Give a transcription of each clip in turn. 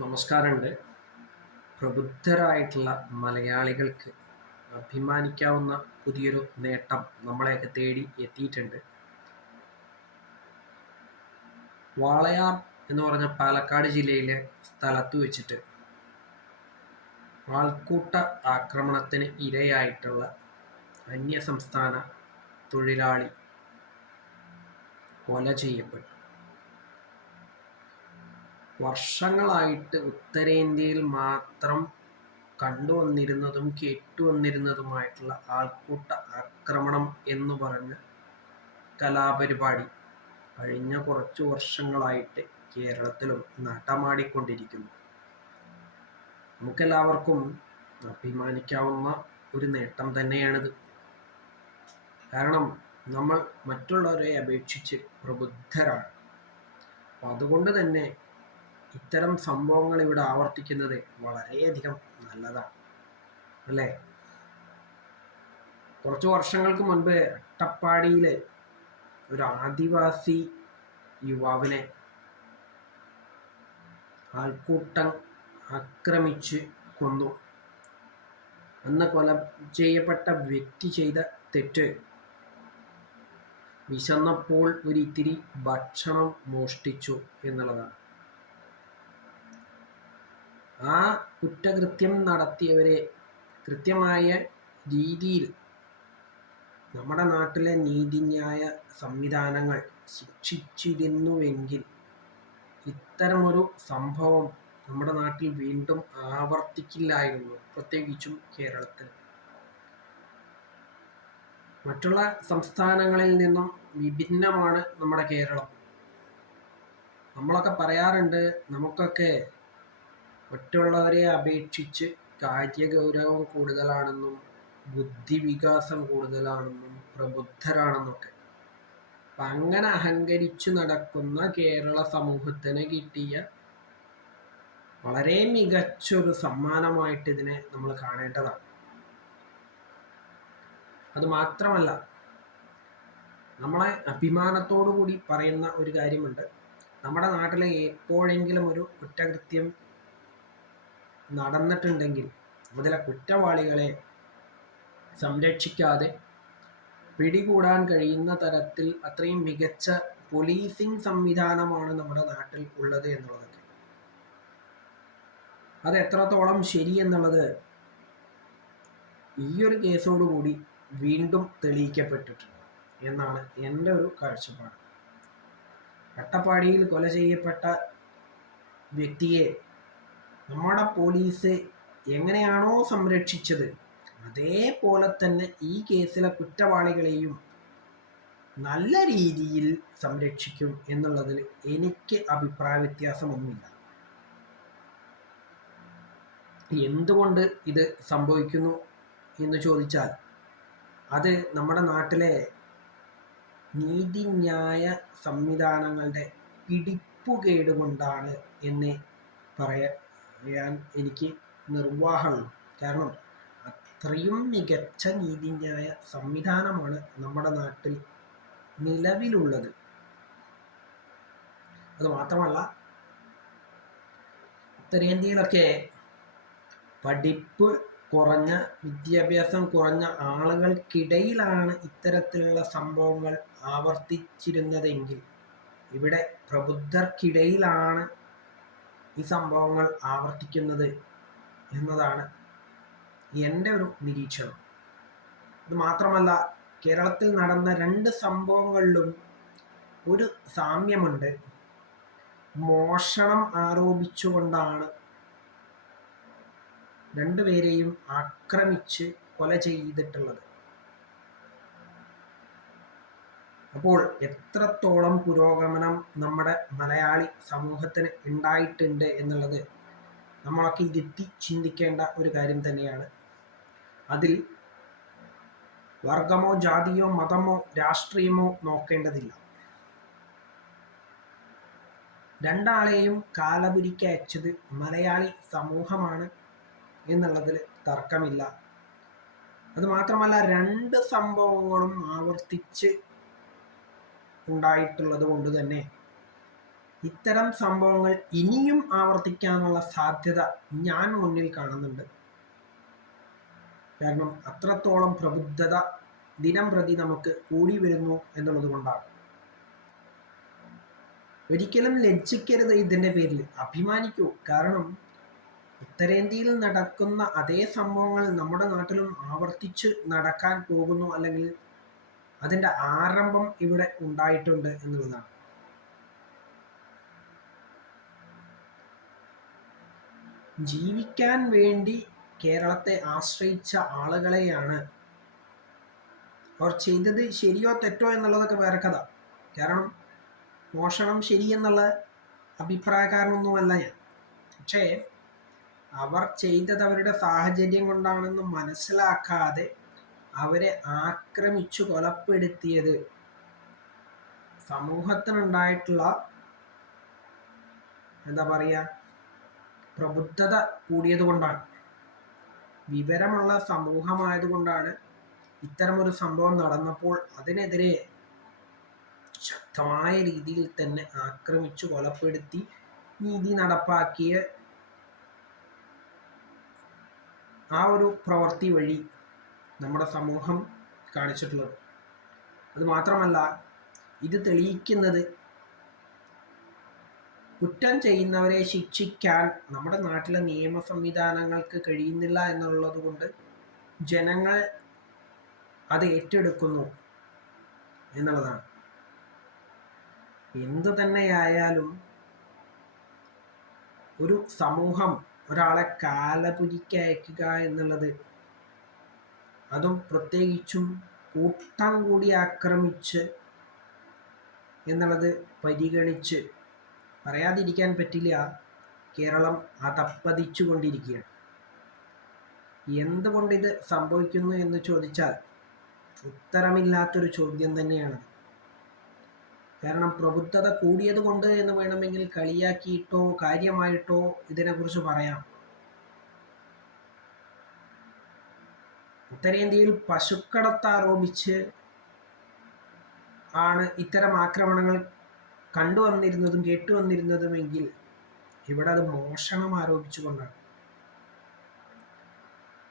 നമസ്കാരമുണ്ട്. പ്രബുദ്ധരായിട്ടുള്ള മലയാളികൾക്ക് അഭിമാനിക്കാവുന്ന പുതിയൊരു നേട്ടം നമ്മളെയൊക്കെ തേടി എത്തിയിട്ടുണ്ട്. വാളയാർ എന്ന് പറഞ്ഞ പാലക്കാട് ജില്ലയിലെ സ്ഥലത്ത് വെച്ചിട്ട് ആൾക്കൂട്ട ആക്രമണത്തിന് ഇരയായിട്ടുള്ള അന്യസംസ്ഥാന തൊഴിലാളി കൊല ചെയ്യപ്പെട്ടു. വർഷങ്ങളായിട്ട് ഉത്തരേന്ത്യയിൽ മാത്രം കണ്ടുവന്നിരുന്നതും കേട്ടുവന്നിരുന്നതുമായിട്ടുള്ള ആൾക്കൂട്ട ആക്രമണം എന്ന് പറഞ്ഞ കലാപരിപാടി കഴിഞ്ഞ കുറച്ചു വർഷങ്ങളായിട്ട് കേരളത്തിലും നടമാടിക്കൊണ്ടിരിക്കുന്നു നമുക്കെല്ലാവർക്കും അഭിമാനിക്കാവുന്ന ഒരു നേട്ടം തന്നെയാണിത്. കാരണം നമ്മൾ മറ്റുള്ളവരെ അപേക്ഷിച്ച് പ്രബുദ്ധരാണ്. അപ്പം അതുകൊണ്ട് തന്നെ ഇത്തരം സംഭവങ്ങൾ ഇവിടെ ആവർത്തിക്കുന്നത് വളരെയധികം നല്ലതാണ്. അല്ലേ? കുറച്ച് വർഷങ്ങൾക്ക് മുൻപ് അട്ടപ്പാടിയിലെ ഒരു ആദിവാസി യുവാവിനെ ആൾക്കൂട്ടം ആക്രമിച്ച് കൊന്നു. അന്ന് കൊല ചെയ്യപ്പെട്ട വ്യക്തി ചെയ്ത തെറ്റ് വിശന്നപ്പോൾ ഒരു ഇത്തിരി ഭക്ഷണം മോഷ്ടിച്ചു എന്നുള്ളതാണ്. ആ കുറ്റകൃത്യം നടത്തിയവരെ കൃത്യമായ രീതിയിൽ നമ്മുടെ നാട്ടിലെ നീതിന്യായ സംവിധാനങ്ങൾ ശിക്ഷിച്ചിരുന്നുവെങ്കിൽ ഇത്തരമൊരു സംഭവം നമ്മുടെ നാട്ടിൽ വീണ്ടും ആവർത്തിക്കില്ലായിരുന്നു പ്രത്യേകിച്ചും കേരളത്തിൽ. മറ്റുള്ള സംസ്ഥാനങ്ങളിൽ നിന്നും വിഭിന്നമാണ് നമ്മുടെ കേരളം. നമ്മളൊക്കെ പറയാറുണ്ട് നമുക്കൊക്കെ മറ്റുള്ളവരെ അപേക്ഷിച്ച് കാര്യഗൗരവം കൂടുതലാണെന്നും ബുദ്ധിവികാസം കൂടുതലാണെന്നും പ്രബുദ്ധരാണെന്നൊക്കെ. അപ്പം അങ്ങനെ അഹങ്കരിച്ചു നടക്കുന്ന കേരള സമൂഹത്തിന് കിട്ടിയ വളരെ മികച്ചൊരു സമ്മാനമായിട്ട് ഇതിനെ നമ്മൾ കാണേണ്ടതാണ്. അത് മാത്രമല്ല നമ്മളെ അഭിമാനത്തോടു കൂടി പറയുന്ന ഒരു കാര്യമുണ്ട്. നമ്മുടെ നാട്ടിലെ എപ്പോഴെങ്കിലും ഒരു കുറ്റകൃത്യം നടന്നിട്ടുണ്ടെങ്കിൽ മുതല കുറ്റവാളികളെ സംരക്ഷിക്കാതെ പിടികൂടാൻ കഴിയുന്ന തരത്തിൽ അത്രയും മികച്ച പോലീസിംഗ് സംവിധാനമാണ് നമ്മുടെ നാട്ടിൽ ഉള്ളത് എന്നുള്ളതൊക്കെ. അത് എത്രത്തോളം ശരി എന്നുള്ളത് ഈ ഒരു കേസോടുകൂടി വീണ്ടും തെളിയിക്കപ്പെട്ടിട്ടുണ്ട് എന്നാണ് എന്റെ ഒരു കാഴ്ചപ്പാട്. അട്ടപ്പാടിയിൽ കൊല ചെയ്യപ്പെട്ട വ്യക്തിയെ നമ്മുടെ പോലീസ് എങ്ങനെയാണോ സംരക്ഷിച്ചത് അതേപോലെ തന്നെ ഈ കേസിലെ കുറ്റവാളികളെയും നല്ല രീതിയിൽ സംരക്ഷിക്കും എന്നുള്ളതിൽ എനിക്ക് അഭിപ്രായ വ്യത്യാസമൊന്നുമില്ല. എന്തുകൊണ്ട് ഇത് സംഭവിക്കുന്നു എന്ന് ചോദിച്ചാൽ അത് നമ്മുടെ നാട്ടിലെ നീതിന്യായ സംവിധാനങ്ങളുടെ പിടിപ്പുകേട് കൊണ്ടാണ് എന്ന് പറയാൻ എനിക്ക് നിർവാഹമുള്ളൂ കാരണം അത്രയും മികച്ച നീതിന്യായ സംവിധാനമാണ് നമ്മുടെ നാട്ടിൽ നിലവിലുള്ളത്. അത് മാത്രമല്ല ഉത്തരേന്ത്യയിലൊക്കെ പഠിപ്പ് കുറഞ്ഞ വിദ്യാഭ്യാസം കുറഞ്ഞ ആളുകൾക്കിടയിലാണ് ഇത്തരത്തിലുള്ള സംഭവങ്ങൾ ആവർത്തിച്ചിരുന്നതെങ്കിൽ ഇവിടെ പ്രബുദ്ധർക്കിടയിലാണ് ഈ സംഭവങ്ങൾ ആവർത്തിക്കുന്നത് എന്നതാണ് എന്റെ ഒരു നിരീക്ഷണം. ഇത് മാത്രമല്ല കേരളത്തിൽ നടന്ന രണ്ട് സംഭവങ്ങളിലും ഒരു സാമ്യമുണ്ട്. മോഷണം ആരോപിച്ചുകൊണ്ടാണ് രണ്ടുപേരെയും ആക്രമിച്ച് കൊല ചെയ്തിട്ടുള്ളത്. അപ്പോൾ എത്രത്തോളം പുരോഗമനം നമ്മുടെ മലയാളി സമൂഹത്തിന് ഉണ്ടായിട്ടുണ്ട് എന്നുള്ളത് നമ്മളൊക്കെ ഇരുത്തി ചിന്തിക്കേണ്ട ഒരു കാര്യം തന്നെയാണ്. അതിൽ വർഗമോ ജാതിയോ മതമോ രാഷ്ട്രീയമോ നോക്കേണ്ടതില്ല. രണ്ടാളെയും കാലപുരിക്ക് അയച്ചത് മലയാളി സമൂഹമാണ് എന്നുള്ളതിൽ തർക്കമില്ല. അത് മാത്രമല്ല രണ്ട് സംഭവങ്ങളും ആവർത്തിച്ച് ഉണ്ടായിട്ടുള്ളത് കൊണ്ട് തന്നെ ഇത്തരം സംഭവങ്ങൾ ഇനിയും ആവർത്തിക്കാനുള്ള സാധ്യത ഞാൻ മുന്നിൽ കാണുന്നുണ്ട്. കാരണം അത്രത്തോളം പ്രബുദ്ധത ദിനം പ്രതി നമുക്ക് കൂടി വരുന്നു എന്നുള്ളത് കൊണ്ടാണ്. ഒരിക്കലും ലജ്ജിക്കരുത് ഇതിന്റെ പേരിൽ. അഭിമാനിക്കൂ. കാരണം ഉത്തരേന്ത്യയിൽ നടക്കുന്ന അതേ സംഭവങ്ങൾ നമ്മുടെ നാട്ടിലും ആവർത്തിച്ച് നടക്കാൻ പോകുന്നു അല്ലെങ്കിൽ അതിന്റെ ആരംഭം ഇവിടെ ഉണ്ടായിട്ടുണ്ട് എന്നുള്ളതാണ്. ജീവിക്കാൻ വേണ്ടി കേരളത്തെ ആശ്രയിച്ച ആളുകളെയാണ് അവർ ചെയ്തത് ശരിയോ തെറ്റോ എന്നുള്ളതൊക്കെ വേറെ കഥ. കാരണം മോഷണം ശരിയെന്നുള്ള അഭിപ്രായക്കാരനൊന്നുമല്ല ഞാൻ. പക്ഷേ അവർ ചെയ്തത് അവരുടെ സാഹചര്യം കൊണ്ടാണെന്ന് മനസ്സിലാക്കാതെ അവരെ ആക്രമിച്ചു കൊലപ്പെടുത്തിയത്. സമൂഹത്തിനുണ്ടായിട്ടുള്ള എന്താ പറയുക പ്രബുദ്ധത കൂടിയത് കൊണ്ടാണ്. വിവരമുള്ള സമൂഹമായതുകൊണ്ടാണ് ഇത്തരമൊരു സംഭവം നടന്നപ്പോൾ അതിനെതിരെ ശക്തമായ രീതിയിൽ തന്നെ ആക്രമിച്ചു കൊലപ്പെടുത്തി നീതി നടപ്പാക്കിയ ആ ഒരു പ്രവൃത്തി വഴി നമ്മുടെ സമൂഹം കാണിച്ചിട്ടുള്ളത്. അത് മാത്രമല്ല ഇത് തെളിയിക്കുന്നത് കുറ്റം ചെയ്യുന്നവരെ ശിക്ഷിക്കാൻ നമ്മുടെ നാട്ടിലെ നിയമ സംവിധാനങ്ങൾക്ക് കഴിയുന്നില്ല എന്നുള്ളത് കൊണ്ട് ജനങ്ങൾ അത് ഏറ്റെടുക്കുന്നു എന്നുള്ളതാണ്. എന്തു തന്നെയായാലും ഒരു സമൂഹം ഒരാളെ കാലപുരിക്കയക്കുക എന്നുള്ളത് അതും പ്രത്യേകിച്ചും കൂട്ടം കൂടി ആക്രമിച്ച് എന്നുള്ളത് പരിഗണിച്ച് പറയാതിരിക്കാൻ പറ്റില്ല. കേരളം അതപ്പതിച്ചു കൊണ്ടിരിക്കുകയാണ്. എന്തുകൊണ്ട് ഇത് സംഭവിക്കുന്നു എന്ന് ചോദിച്ചാൽ ഉത്തരമില്ലാത്തൊരു ചോദ്യം തന്നെയാണ്. കാരണം പ്രബുദ്ധത കൂടിയത് കൊണ്ട് എന്ന് വേണമെങ്കിൽ കളിയാക്കിയിട്ടോ കാര്യമായിട്ടോ ഇതിനെക്കുറിച്ച് പറയാം. ഉത്തരേന്ത്യയിൽ പശുക്കടത്താരോപിച്ച് ആണ് ഇത്തരം ആക്രമണങ്ങൾ കണ്ടുവന്നിരുന്നതും കേട്ടുവന്നിരുന്നതുമെങ്കിൽ ഇവിടെ അത് മോഷണം ആരോപിച്ചുകൊണ്ടാണ്.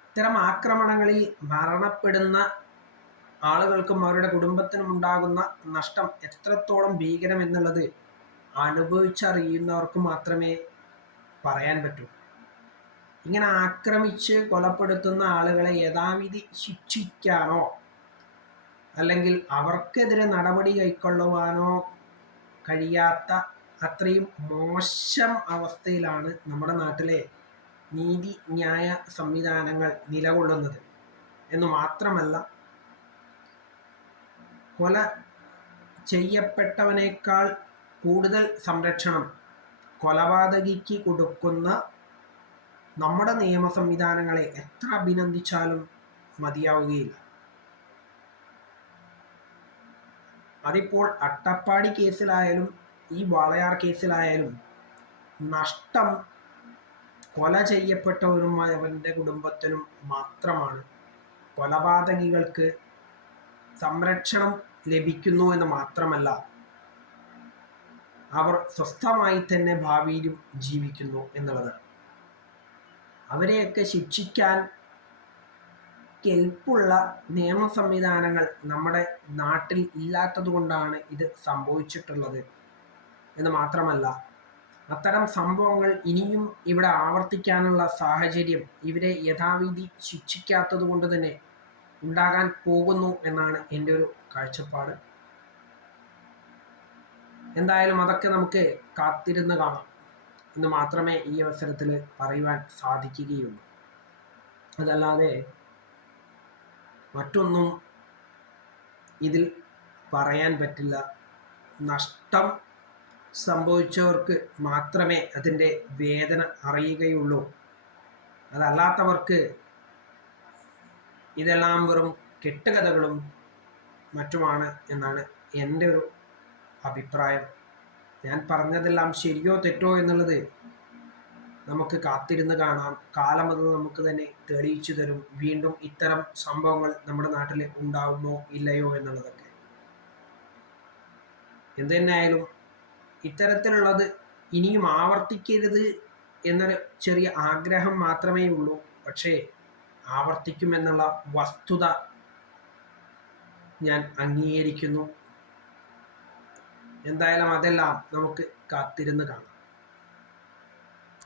ഇത്തരം ആക്രമണങ്ങളിൽ മരണപ്പെടുന്ന ആളുകൾക്കും അവരുടെ കുടുംബത്തിനും ഉണ്ടാകുന്ന നഷ്ടം എത്രത്തോളം ഭീകരം എന്നുള്ളത് അനുഭവിച്ചറിയുന്നവർക്ക് മാത്രമേ പറയാൻ പറ്റൂ. ഇങ്ങനെ ആക്രമിച്ച് കൊലപ്പെടുത്തുന്ന ആളുകളെ യഥാവിധി ശിക്ഷിക്കാനോ അല്ലെങ്കിൽ അവർക്കെതിരെ നടപടി കൈക്കൊള്ളുവാനോ കഴിയാത്ത അത്രയും മോശം അവസ്ഥയിലാണ് നമ്മുടെ നാട്ടിലെ നീതി ന്യായ സംവിധാനങ്ങൾ നിലകൊള്ളുന്നത്. എന്ന് മാത്രമല്ല കൊല ചെയ്യപ്പെട്ടവനേക്കാൾ കൂടുതൽ സംരക്ഷണം കൊലപാതകിക്ക് കൊടുക്കുന്ന നമ്മുടെ നിയമ സംവിധാനങ്ങളെ എത്ര അഭിനന്ദിച്ചാലും മതിയാവുകയില്ല. അതിപ്പോൾ അട്ടപ്പാടി കേസിലായാലും ഈ വാളയാർ കേസിലായാലും നഷ്ടം കൊല ചെയ്യപ്പെട്ടവരും അവന്റെ കുടുംബത്തിനും മാത്രമാണ്. കൊലപാതകികൾക്ക് സംരക്ഷണം ലഭിക്കുന്നു എന്ന് മാത്രമല്ല അവർ സ്വസ്ഥമായി തന്നെ ഭാവിയിലും ജീവിക്കുന്നു എന്നുള്ളതാണ് അവരെയൊക്കെ ശിക്ഷിക്കാൻ കെൽപ്പുള്ള നിയമ സംവിധാനങ്ങൾ നമ്മുടെ നാട്ടിൽ ഇല്ലാത്തത് കൊണ്ടാണ് ഇത് സംഭവിച്ചിട്ടുള്ളത്. എന്ന് മാത്രമല്ല അത്തരം സംഭവങ്ങൾ ഇനിയും ഇവിടെ ആവർത്തിക്കാനുള്ള സാഹചര്യം ഇവരെ യഥാവിധി ശിക്ഷിക്കാത്തത് കൊണ്ട് തന്നെ ഉണ്ടാകാൻ പോകുന്നു എന്നാണ് എന്റെ ഒരു കാഴ്ചപ്പാട്. എന്തായാലും അതൊക്കെ നമുക്ക് കാത്തിരുന്ന് കാണാം. എന്ന് മാത്രമേ ഈ അവസരത്തിൽ പറയുവാൻ സാധിക്കുകയുള്ളൂ. അതല്ലാതെ മറ്റൊന്നും ഇതിൽ പറയാൻ പറ്റില്ല. നഷ്ടം സംഭവിച്ചവർക്ക് മാത്രമേ അതിന്റെ വേദന അറിയുകയുള്ളൂ. അതല്ലാത്തവർക്ക് ഇതെല്ലാം വെറും കെട്ടുകഥകളും മറ്റുമാണ് എന്നാണ് എന്റെ ഒരു അഭിപ്രായം. ഞാൻ പറഞ്ഞതെല്ലാം ശരിയോ തെറ്റോ എന്നുള്ളത് നമുക്ക് കാത്തിരുന്ന് കാണാം. കാലം അത് നമുക്ക് തന്നെ തെളിയിച്ചു തരും. വീണ്ടും ഇത്തരം സംഭവങ്ങൾ നമ്മുടെ നാട്ടിൽ ഉണ്ടാവുമോ ഇല്ലയോ എന്നുള്ളതൊക്കെ. എന്ത് ഇത്തരത്തിലുള്ളത് ഇനിയും ആവർത്തിക്കരുത് എന്നൊരു ചെറിയ ആഗ്രഹം മാത്രമേ ഉള്ളൂ. പക്ഷേ ആവർത്തിക്കുമെന്നുള്ള വസ്തുത ഞാൻ അംഗീകരിക്കുന്നു. എന്തായാലും അതെല്ലാം നമുക്ക് കാത്തിരുന്ന് കാണാം.